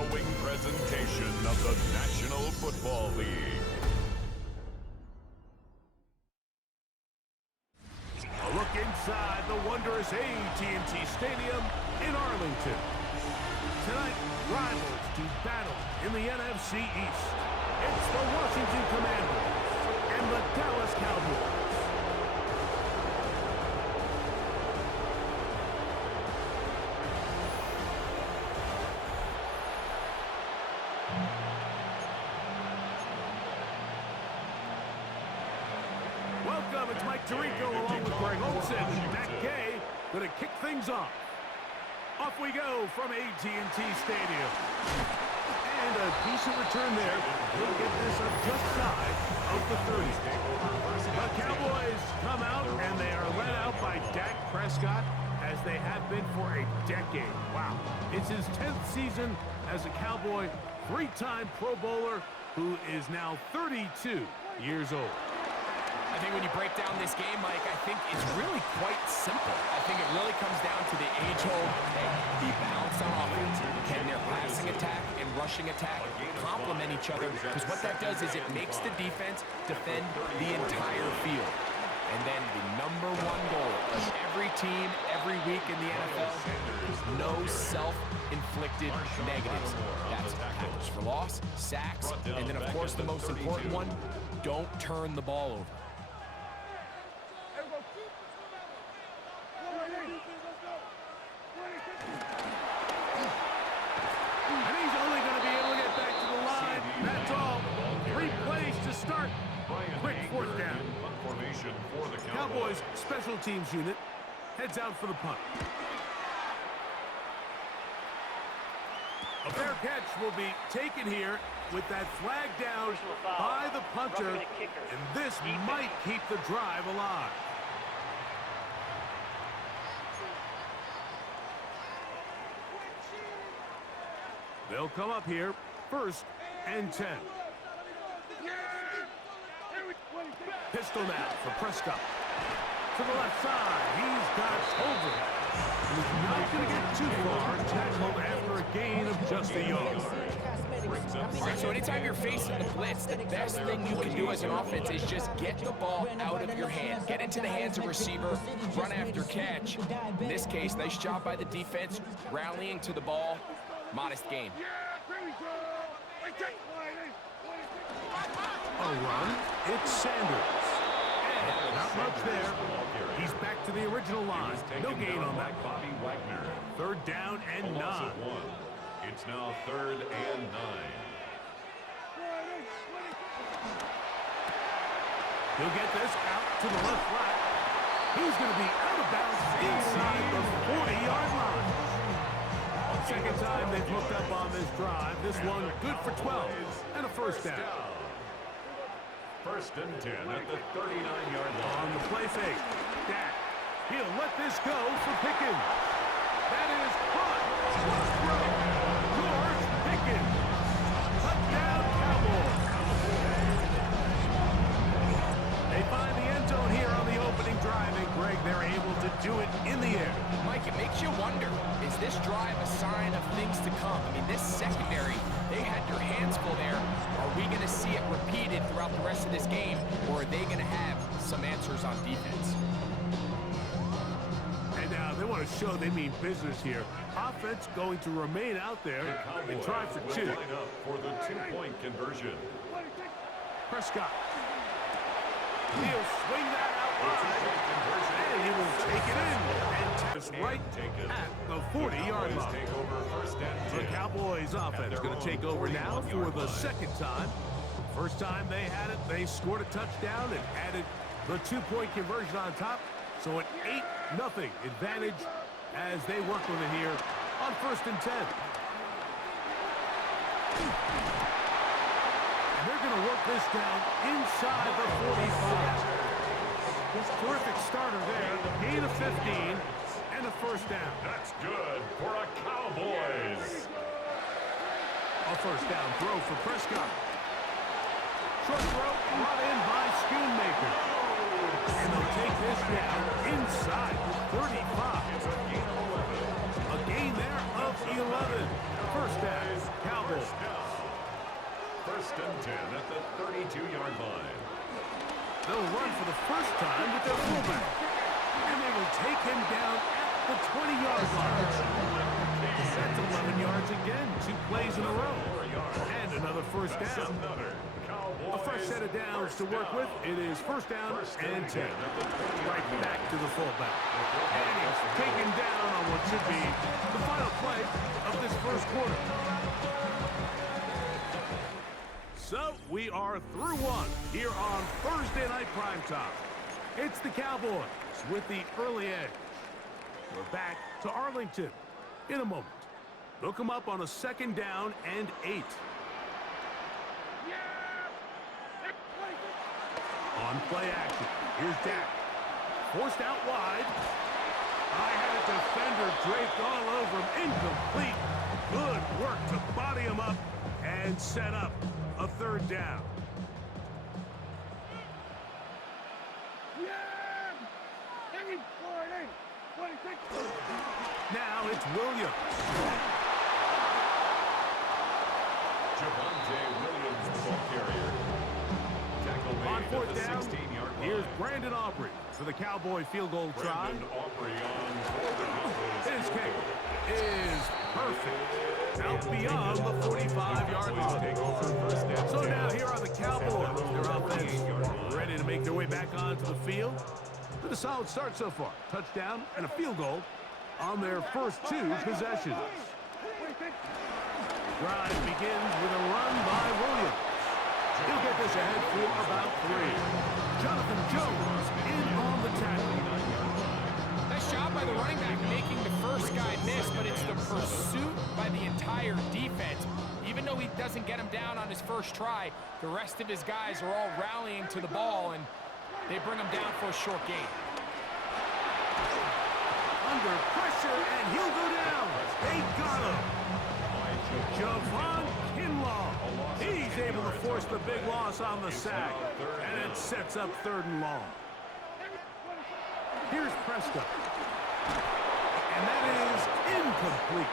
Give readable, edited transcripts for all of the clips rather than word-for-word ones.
following presentation of the National Football League. A look inside the wondrous AT&T Stadium in Arlington. Tonight, rivals to battle in the NFC East. It's the Washington Commanders and the Dallas Cowboys. Welcome, it's Mike Tirico along with Greg Olsen and Matt Gay going to kick things off. Off we go from AT&T Stadium. And a decent return there. He'll get this up just side of the 30. The Cowboys come out and they are led out by Dak Prescott as they have been for a decade. Wow. It's his 10th season as a Cowboy, three-time Pro Bowler who is now 32 years old. I think when you break down this game, Mike, I think it's really quite simple. I think it really comes down to the age-old, be balanced on offense. Can their passing attack and rushing attack complement each other? Because what that does is it makes the defense defend the entire field. And then the #1 goal of every team, every week in the NFL is no self-inflicted negatives. That's tackles for loss, sacks, and then, of course, the most important one, don't turn the ball over. And he's only going to be able to get back to the line. That's all. 3 plays to start. Quick fourth down. Formation for the Cowboys special teams unit heads out for the punt. A fair catch will be taken here with that flag down by the punter, and this might keep the drive alive. They'll come up here, 1st and 10. Pistol now for Prescott. To the left side, he's got over. He's not going to get too far. Tackled after a gain of just a yard. All right, so anytime you're facing the blitz, the best thing you can do as an offense is just get the ball out of your hand. Get into the hands of receiver, run after catch. In this case, nice job by the defense, rallying to the ball. Modest gain. A run, it's Sanders. And not much there. He's back to the original line. No gain on that. 3rd down and 9. It's now 3rd and 9. He'll get this out to the left flat. He's going to be out of bounds inside the 40-yard line. Second time they've hooked up on this drive. This one good for 12 and a 1st down. 1st and 10 at the 39-yard line. On the play fake, Dak. He'll let this go for Pickens. That is caught. George Pickens. Touchdown, Cowboys. They find the end zone here on the opening drive, and Greg, they're able to do it in the air. Mike, it makes you wonder, is this drive a sign of things to come? I mean, this secondary, they had their hands full there. Are we going to see it repeated throughout the rest of this game, or are they going to have some answers on defense? And now they want to show they mean business here. Offense going to remain out there and try for 2. Line up for the 2-point conversion. Prescott. He'll swing that out wide, and he will take it in. And it's right at the 40-yard line. The Cowboys offense going to take over now for the 2nd time. First time they had it, they scored a touchdown and added the 2-point conversion on top. So an 8-0 advantage as they work with it here on 1st and 10. And they're going to work this down inside the 45. Terrific starter there. Gain of 15 and a 1st down. That's good for a Cowboys. A 1st down throw for Prescott. Short throw brought in by Schoonmaker. And they'll take this down inside the 35. A gain there of 11. 1st down. 2 line. That's 11 yards again, 2 plays in a row. And another first down. A fresh set of downs to work with. It is first down and 10. Right back to the fullback. And he's taken down on what should be the final play of this first quarter. So we are through one here on Thursday Night Primetime. It's the Cowboys with the early edge. We're back to Arlington in a moment. They'll come up on a 2nd down and 8. On play action, here's Dak. Forced out wide. I had a defender draped all over him. Incomplete. Good work to body him up and set up a 3rd down. Now it's Williams. Williams, the ball carrier. On 4th down, here's Brandon Aubrey for the Cowboy field goal try. His kick is perfect. Out beyond the 45-yard line. So now here are the Cowboys. Their offense ready to make their way back onto the field. With a solid start so far. Touchdown and a field goal on their first 2 possessions. The drive begins with a run by Williams. He'll get this ahead for about 3. Jonathan Jones in on the tackle. Nice job by the running back making the first guy miss, but it's the pursuit by the entire defense. Even though he doesn't get him down on his first try, the rest of his guys are all rallying to the ball, and they bring him down for a short gain. Under pressure, and he'll go down. They got him. Javon Kinlaw. He's able to force the big loss on the sack, and it sets up 3rd and long. Here's Prescott. And that is incomplete.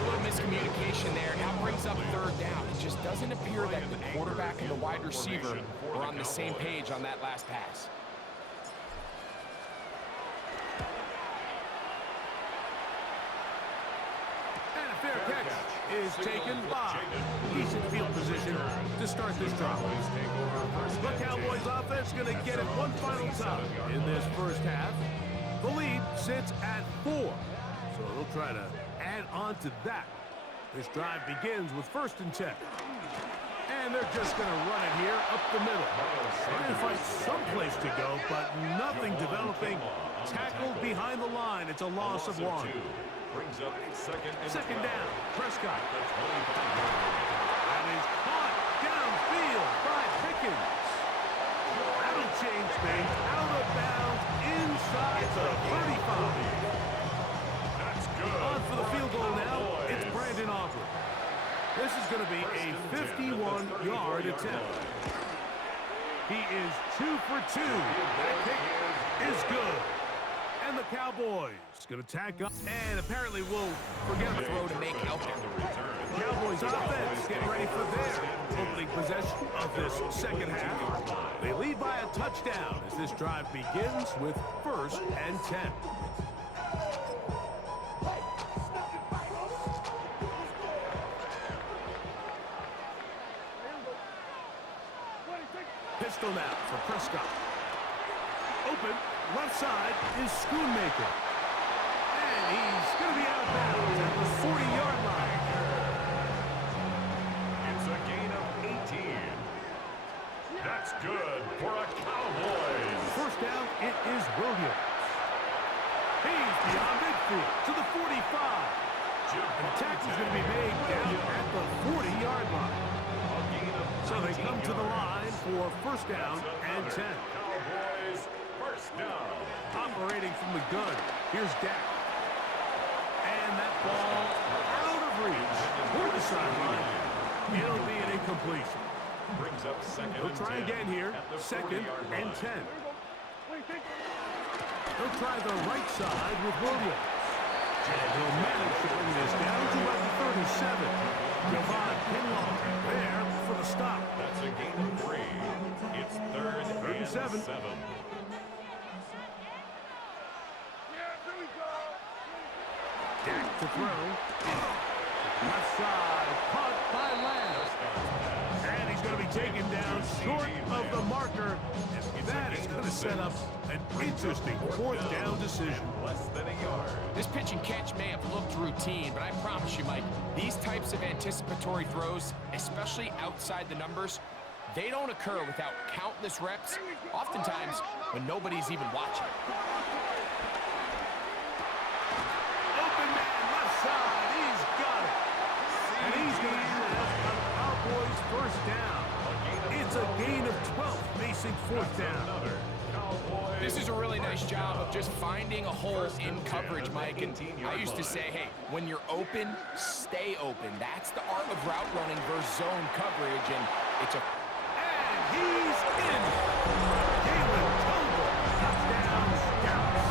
A little miscommunication there. Now brings up 3rd down. It just doesn't appear that the quarterback and the wide receiver were on the same page on that last pass. And a fair catch is taken by decent field position to start this drive. The Cowboys offense going to get it one final time in this first half. The lead sits at 4, so they'll try to add on to that. This drive begins with 1st and 10. And they're just going to run it here up the middle. Trying to find someplace to go, but nothing developing. Tackled behind the line. It's a loss of 1. Brings up 2nd down. Prescott. That is caught downfield by Pickens. That'll change things. Out of bounds inside the 35. That's good. On for the field goal now. It's Brandon Aubrey. This is going to be a 51-yard attempt. He is 2 for 2. That kick is good. And the Cowboys going to tack up. And apparently will forget the throw to make out there. Cowboys offense getting ready for their opening possession of this 2nd half. They lead by a touchdown as this drive begins with 1st and 10. Pistol now for Prescott. Open, left side is Schoonmaker. And he's going to be out of bounds at the 40-yard line. It's a gain of 18. That's good for a Cowboys. First down, it is Williams. He's beyond midfield to the 45. And the tackle's going to be made down at the 40-yard line. So they come to the line for 1st down and 10. Cowboys, 1st down. Operating from the gun. Here's Dak. And that ball out of reach toward the sideline. It'll be an incompletion. Brings up 2nd They'll try again here. 2nd and 10. They'll try the right side with Williams. And he'll manage to bring this down to about the 37. Javon Kinlaw there for the stop. That's a gain of 3. It's 3rd and 7. to throw. Left side, caught by Lamb. And he's going to be taken down short of the marker. And that is going to set up an interesting fourth down decision. Less than a yard. This pitch and catch may have looked routine, but I promise you, Mike, these types of anticipatory throws, especially outside the numbers, they don't occur without countless reps, oftentimes when nobody's even watching. Open man, left side, he's got it. And he's going to have a Cowboys first down. It's a gain of 12 facing fourth down. This is a really nice job of just finding a hole in coverage, Mike. And I used to say, hey, when you're open, stay open. That's the art of route running versus zone coverage, and it's a... And he's in. Galen Tolbert, touchdown, Dallas.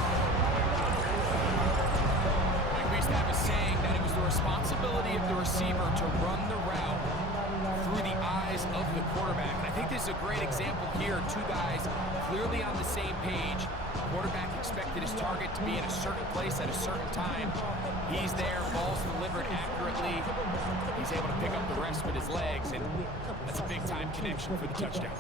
Like we used to have a saying that it was the responsibility of the receiver to run the route through the eyes of the quarterback. And I think this is a great example here. Two guys clearly on the same page. Quarterback expected his target to be in a certain place at a certain time. He's there, ball's delivered accurately. He's able to pick up the rest with his legs, and that's a big-time connection for the touchdown.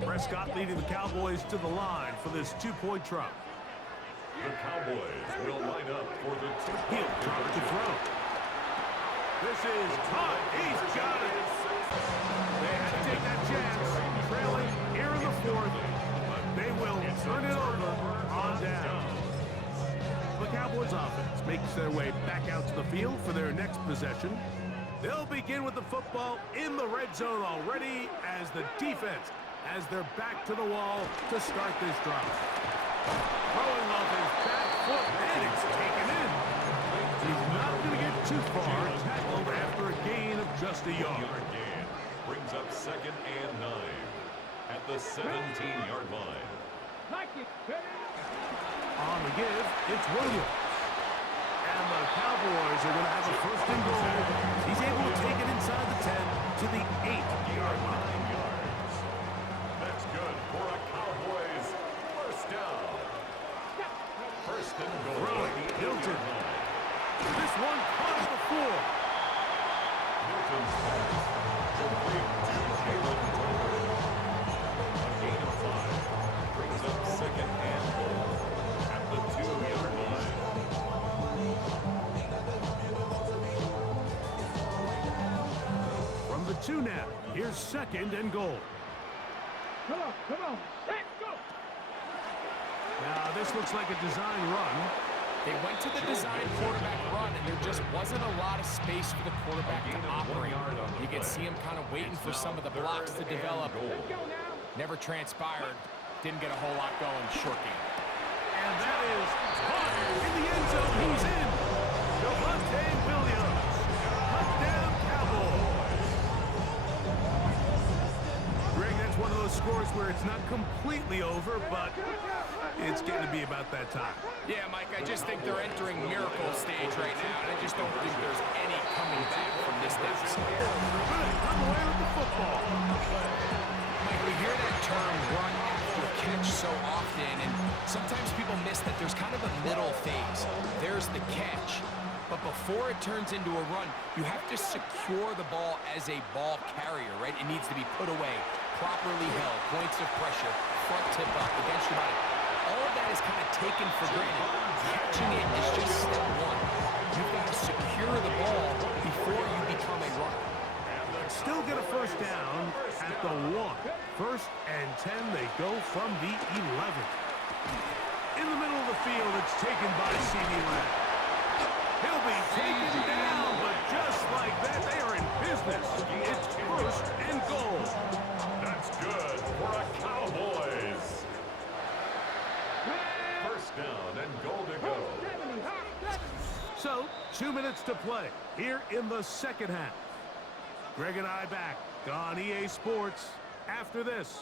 Prescott leading the Cowboys to the line for this two-point try. The Cowboys will line up for the He'll drop to throw. This is caught. He's got it. They had to take that chance. Trailing here in the fourth, but they will turn it over on down. The Cowboys offense makes their way back out to the field for their next possession. They'll begin with the football in the red zone already as the defense has their back to the wall to start this drive. Throwing off his back foot, and it's taken in. He's not going to get too far. Tackled after a gain of just a yard. gain brings up 2nd and 9 at the 17-yard line. On the give, it's Williams. And the Cowboys are going to have a first and goal. He's able to take it inside the 10 to the 8-yard line. 9 yards. That's good for a Cowboys first down. First and goal. Throwing, Hilton. This one caught at the floor. Hilton's pass complete to Jalen Tolbert. A gain of 5 brings up 2nd and goal at the 2-yard line. From the 2 now, here's 2nd and goal. Come on, let's go! Now, this looks like a design run. They went to the design quarterback run, and there just wasn't a lot of space for the quarterback to operate. You could see him kind of waiting for some of the blocks to develop. Never transpired. Didn't get a whole lot going. Short game. And that is caught in the end zone. He's in. Javonte Williams. Touchdown, Cowboys. Greg, that's one of those scores where it's not completely over, but it's getting to be about that time. Yeah, Mike, I just think they're entering miracle stage right now, and I just don't think there's any coming back from this deficit. Good. Come away with the football. Mike, we hear that term run after catch so often, and sometimes people miss that there's kind of a middle phase. There's the catch, but before it turns into a run, you have to secure the ball as a ball carrier, right? It needs to be put away, properly held, points of pressure, front tip up against your body. All of that is kind of taken for granted. Catching it is just step one. You've got to secure the ball before you become a runner. Still get a first down at the 1. 1st and 10, they go from the 11. In the middle of the field, it's taken by C.D. Lamb. He'll be taken down, but just like that, they are in business. It's 1st and goal. That's good for a Cowboys. First down and goal to go. So, 2 minutes to play here in the second half. Greg and I back on EA Sports after this.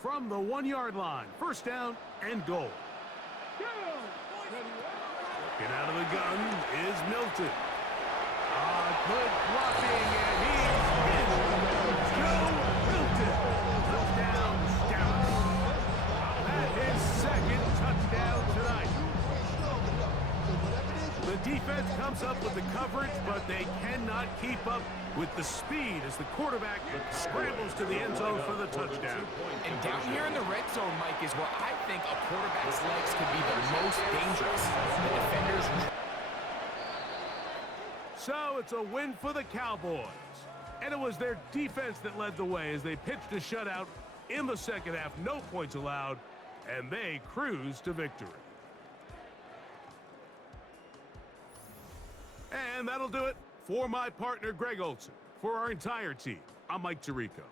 From the 1-yard line, first down and goal. Get out of the gun is Milton. Good blocking, and he's in. Joe Milton. Touchdown, Dallas. comes up with the coverage, but they cannot keep up with the speed as the quarterback scrambles to the end zone for the touchdown. And down here in the red zone, Mike, is where I think a quarterback's legs could be the most dangerous. The defenders... So it's a win for the Cowboys. And it was their defense that led the way as they pitched a shutout in the second half. No points allowed, and they cruised to victory. And that'll do it for my partner, Greg Olson. For our entire team, I'm Mike Tirico.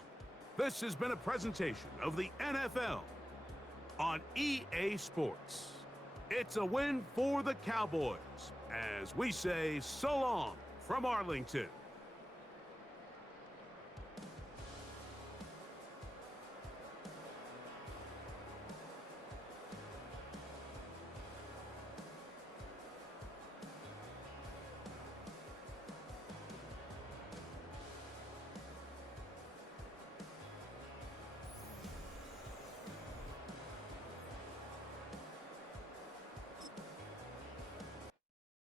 This has been a presentation of the NFL on EA Sports. It's a win for the Cowboys, as we say so long from Arlington.